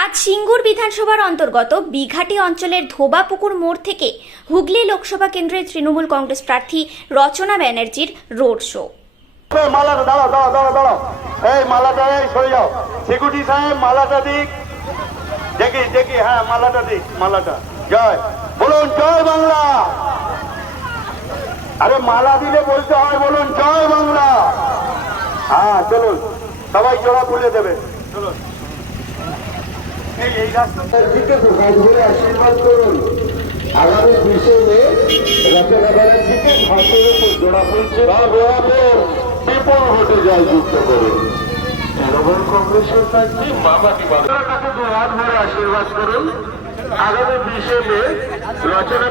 আজ সিঙ্গুর বিধানসভার অন্তর্গত বিঘাটি অঞ্চলের ধোবাপুকুর মোড় থেকে হুগলি লোকসভা কেন্দ্রের তৃণমূল কংগ্রেস প্রার্থী রচনা ব্যানার্জির রোড শো। মালাটা দাঁড়াও দাঁড়াও দাঁড়াও দাঁড়াও, এই মালাটা সরে যাও। সিকিউরিটি সাহেব মালাটা দিক, দেখি দেখি, হ্যাঁ মালাটা দিক, মালাটা। জয় বলুন, জয় বাংলা। আরে মালা দিলে বলতে হয়, বলুন জয় বাংলা। হ্যাঁ চলুন, সবাই জোড়া খুলে দেবে। চলুন এই রাস্তার দিকে আশীর্বাদ করুন। আগামী 20শে মে রচনা ব্যানার্জিকে ঘাটের উপর জোড়া ফুলছে বিপুল ভোটে জয়যুক্ত করুন। তৃণমূল কংগ্রেসের প্রার্থী মামাটি বাজারের কাছে 2 হাত ভরে আশীর্বাদ করুন। আগামী 20শে মে রচনা